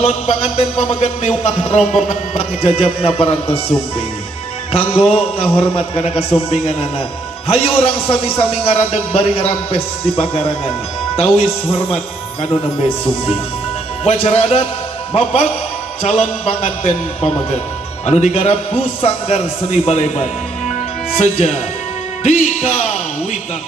Calon panganten pamagan miwah rombongan pangjajabna parantos sumping. Kanggo ngahormat kana kasumpinganana. Hayu urang sami-sami ngaradeg bari ngarampes di pakarangan. Tawis hormat kanu nembe sumping. Wacara adat mapak calon panganten pamagan anu digarap ku Sanggar Seni Baleban. Seja dikawitan.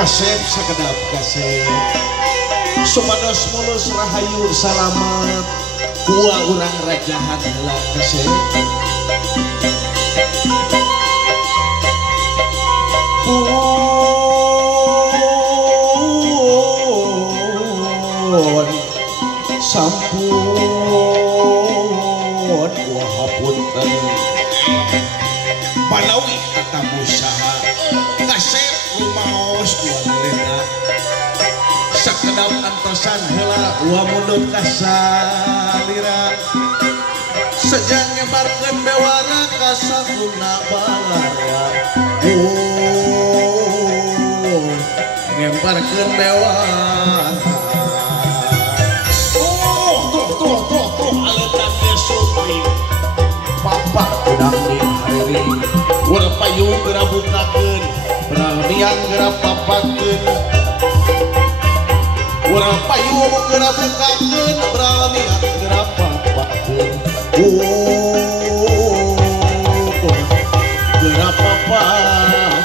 Kasep sakedap kasep supados mulus rahayu salamet kua urang rajahan heula kasep pun sampun wahapunten panawi tatamu saha kasep rumaos kualena sakedap antosan heula wa mundut kasalira sejang nyebarkeun bewara ka saguna balara nyebarkeun bewara tuh aletan geus supi papa udang di hariri ulah payung geura bukakeun beraliang geura papakeun ulah payung geura bukakeun beraliang geura papakeun geura papakeun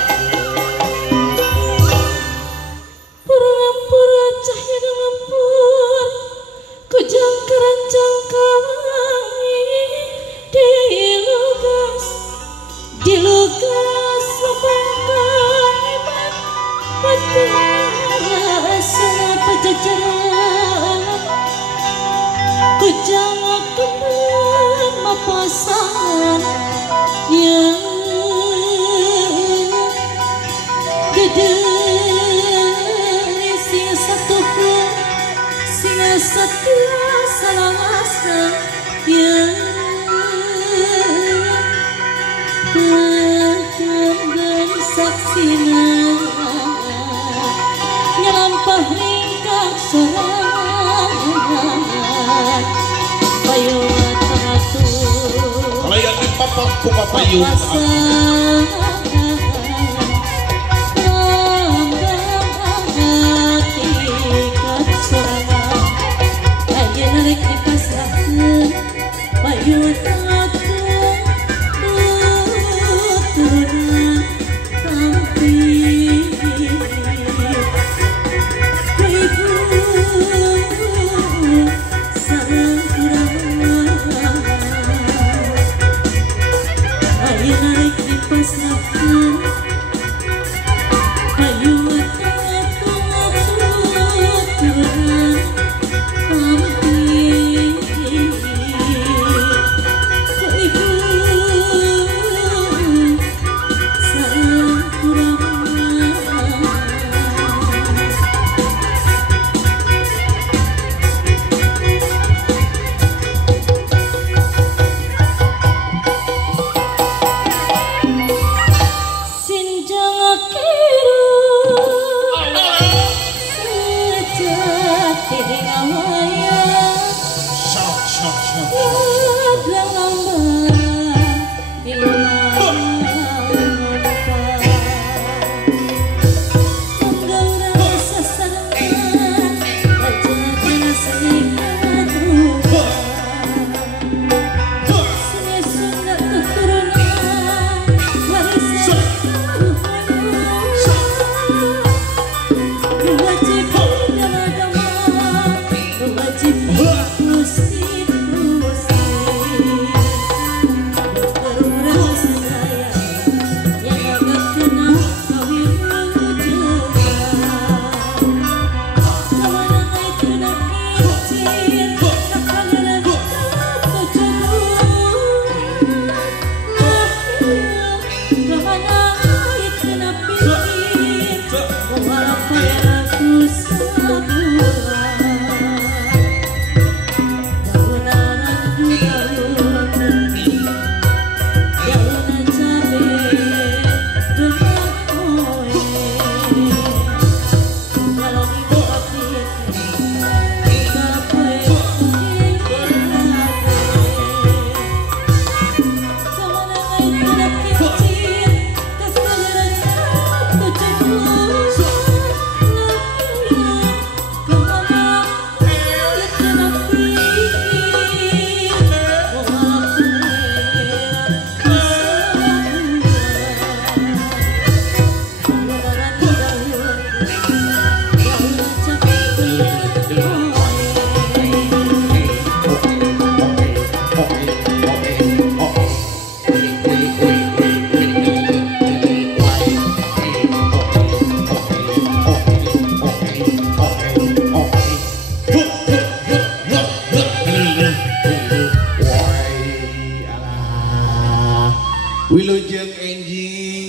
pura-pura cahya ngempur kujang keranjang kami dilugas sebongkar hebat sana pajajaran kujang kemen mapasangan yang gede singa satu salawasa yang dan saksina nyelampah ringkang sorangan payuan tatu kalayan dipapak ku papayung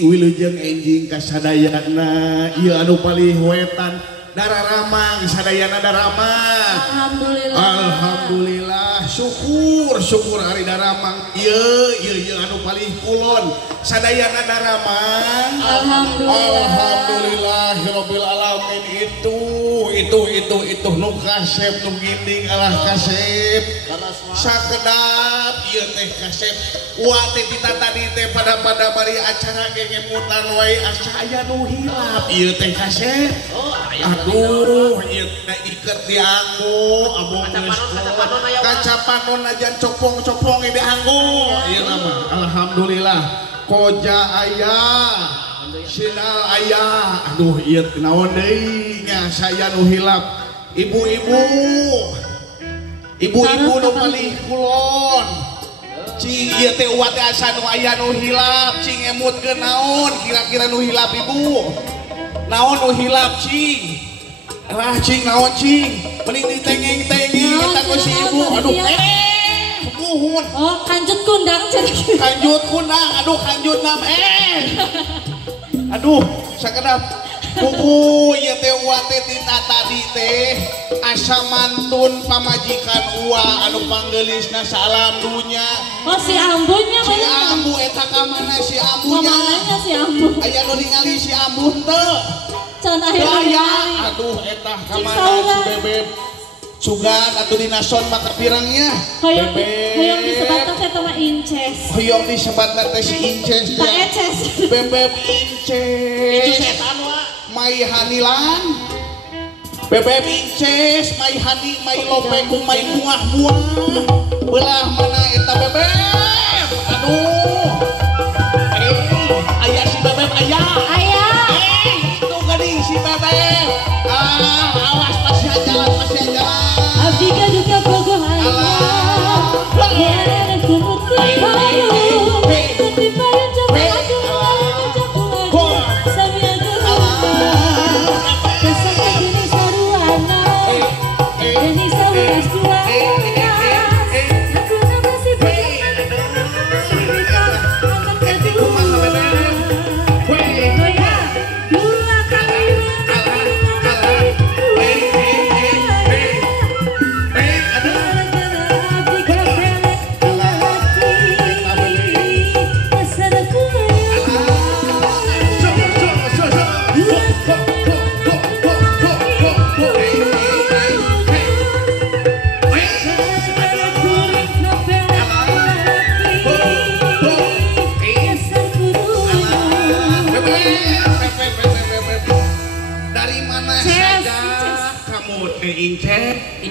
wilujeng enjing kasadayana ieu anu palih wetan Dararamang sadayana Daramang. Alhamdulillah. Alhamdulillah syukur hari Daramang ieu anu paling kulon sadayana Daramang. Alhamdulillahirabbil alamin itu nu kasep nu ginding alah kasep sakedap ieu teh kasep wate ditata di teh pada bari acara gengemutan wae asa aya nu hilap ieu teh kasep. Aduh, ieu teh iket dianggo abong geus kaca panon ajan copong-copong di anggo ieu nama. Alhamdulillah koja aya sinal aya. Aduh ieu naon deui nya saya nu hilap. Ibu-ibu nu paling kulon cing ieu teh uat asa nu aya nu hilap cing emutkeun naon kira-kira nu hilap ibu naon nu hilap cing lah cing naon cing mending ditengeng-tengeng eta ku si ibu aduh muhun oh kanjut kundang cenah kanjut kundang aduh kanjut nam aduh sakedap kuku ieu teh uat teh ditata di teh asa mantun pamajikan ua anu panggeulisna salam dunya. Oh si Ambunya si Ambu eta ka mana si Ambunya? Mananya si Ambu? Aya nu ningali si Ambu teu? Can aya. Aduh eta ka mana si Bebeb? Sugan atuh dina son maka pirangnya. Hoyong disebatna teh mah Inces. Hoyong disebatna teh si Inces. Tak Eces. Bebeb Inces. Itu setan wa. Mai hanilan. Bebeb Inces, mai hani, mai lope ku mai muah-muah. Belah mana eta Bebeb? Aduh. Aya si Bebeb aya. Aya. Itu geuning si Bebeb. Awas masih jalan. Abdi juga bogoh aya. Biar kumut bayu. Tapi payun coba aduh aduh. Samia geus. Kesana gini saruana. Gini saruas dua. Aku nama si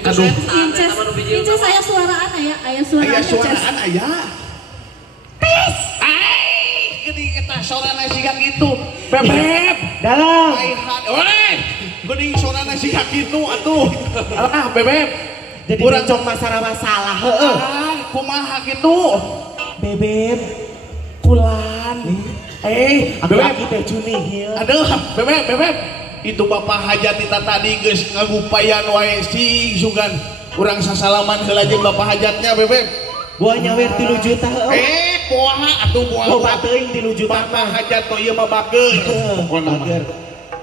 Aduh. Inces aya suaraan aya, suaraan aya. Tis. Geuning eta sorana siga kitu. Bebeb, dalam. Weh, geuning sorana siga kitu atuh. Alah, Bebeb. Jadi urang masalah heueuh. Kumaha kitu? Bebeb, kulan. Bebeb kita cunihil. Aduh, Bebeb. Itu Bapak Hajat kita tadi geus ngagupayan wae sing sugan urang sasalaman heula jeung Bapak Hajatnya Bebeb. Buah nyawer 3 juta poaha atuh buah. Loba teuing 3 juta Bapak Hajat to ieu mah bageur. Pokona mah.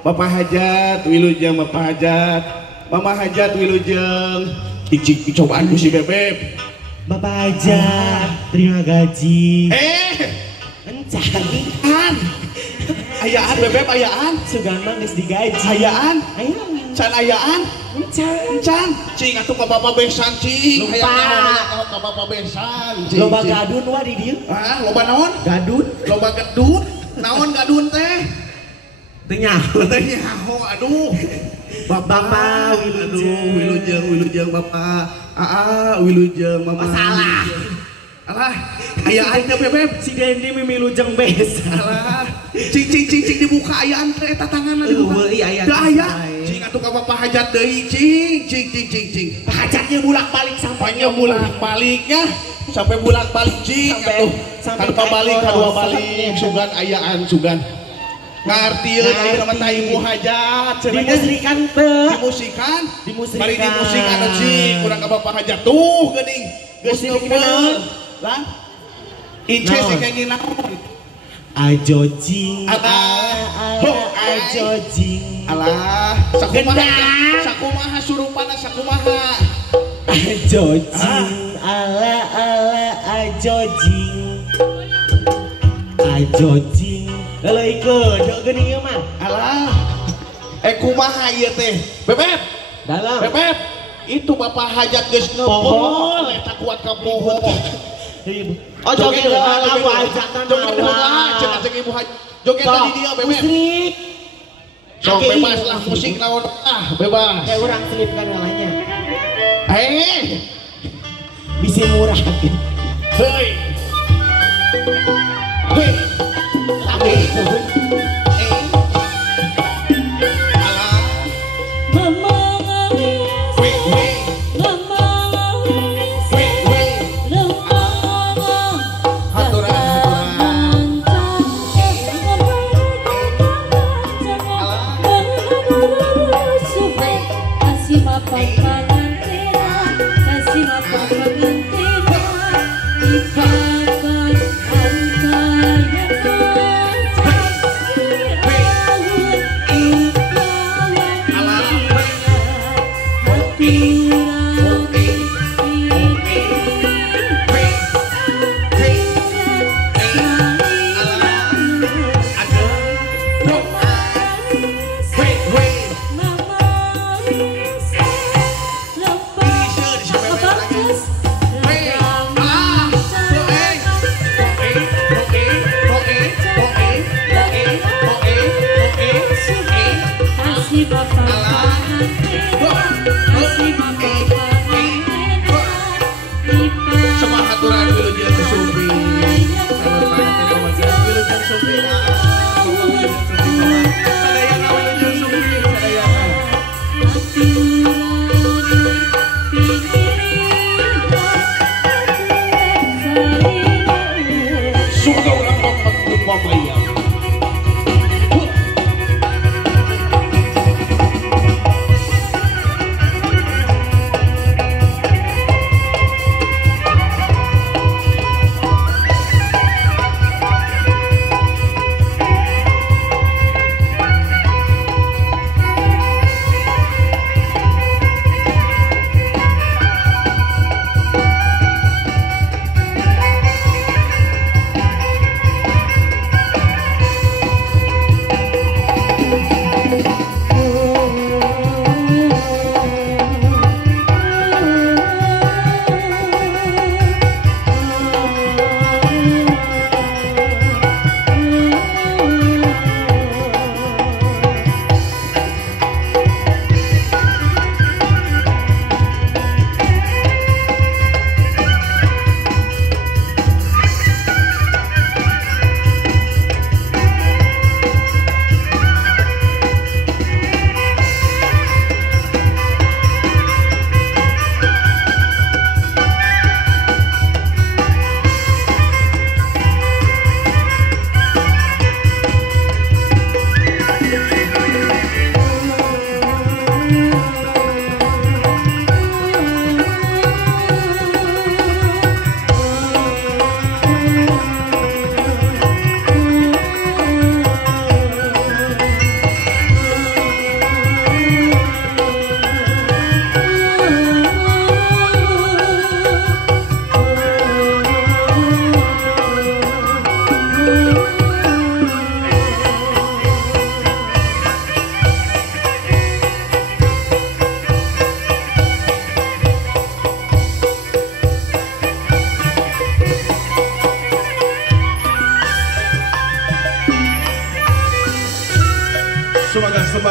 Bapak Hajat wilujeng Bapak Hajat. Mama Hajat wilujeng. Icik cobaan ku si Bebeb. Bapak Hajat terima gaji. Encan. Ayaan Bebeb ayaan sugan mah geus digaji. Ayaan can ayaan encan cing atuh ka Bapak besan cing lupa ka Bapak besan cing loba gadun wa di dieu loba naon gadun loba gadun naon gadun teh teu nyaho aduh Bapak wilujeng Bapak wilujeng Mama masalah alah ayaan teh Bebeb si Dendi mimilujeng besan alah cing dibuka ayaan teh eta tanganna dibuka aya cing atuh ka Bapak Hajat deui cing Pak Hajatnya bolak-balik sampainya bolak-baliknya sampai bolak-balik cing atuh tanpa balik kadua balik sugan ayaan sugan ngartieun aya mah Ibu Hajat dimusikan teu dimusikan bari dimusikan cing urang ka Bapak Hajat tuh geuning geus neupeul lah Inces yang nyanyi naon Ajojing ajojing alah sakumaha surupana sakumaha ajojing ajojing leuy kedok geuning mah alah kumaha ieu teh bebeb dalam bebeb itu bapak hajat geus ngepohol eta kuat ka poho oh joget lagu ajakan joget cenah ibu hajat joget tadi dia bebeb musrik sok bebas lah musik naon bebas kayak urang selipkan ngalahnya bisa murah hei hei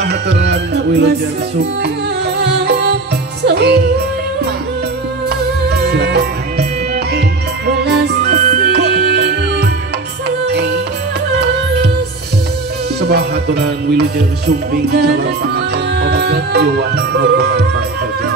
Haturan Wilujeng Sukti. Sebuah haturan Wilujeng Sumping calon panganten Omegat Iwah rombongan Pangjajar.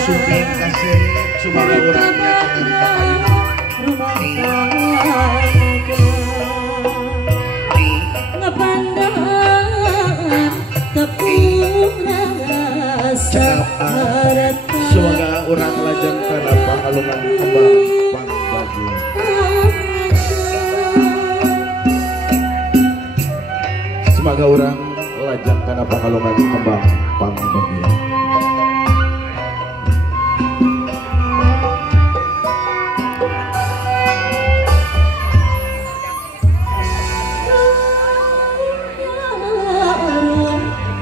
Suping kasih semoga orangnya dengan semoga orang lajang karena pangalungan kembang pangbagi. Semoga orang lajang karena pangalungan kembang pangbagi.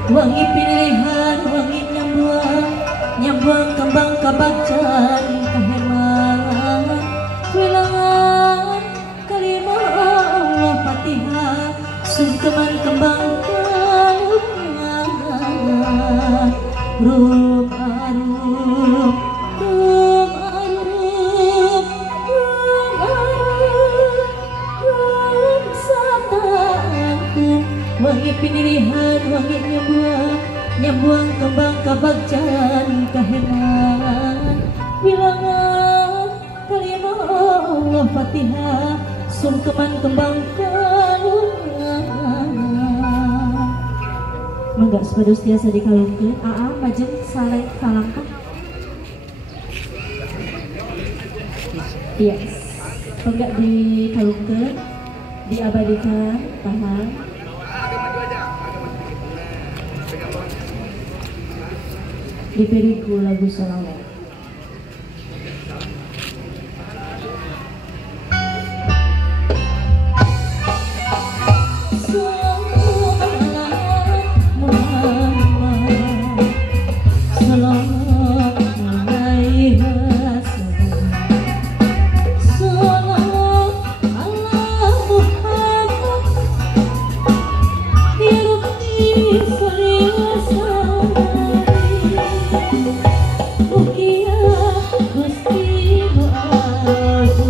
Wangi pilihan, wangi nyambuang kembang kabagjan kahemang wilangan kalimah Allah Fatihah sungkeman kembang kalungan rum arum rum arum rum arum rum satangku wangi pilihan, wangi nyambuang kembang kabagjan kahemang wilangan kalimah Allah Fatihah sungkeman kembang kalungan. Mangga sepados tiasa dikalungkeun aa majeng saleh salangkah. Yes. Mangga dikalungkeun diabadikan tahan. Diberiku lagu salawat. Gusti doaku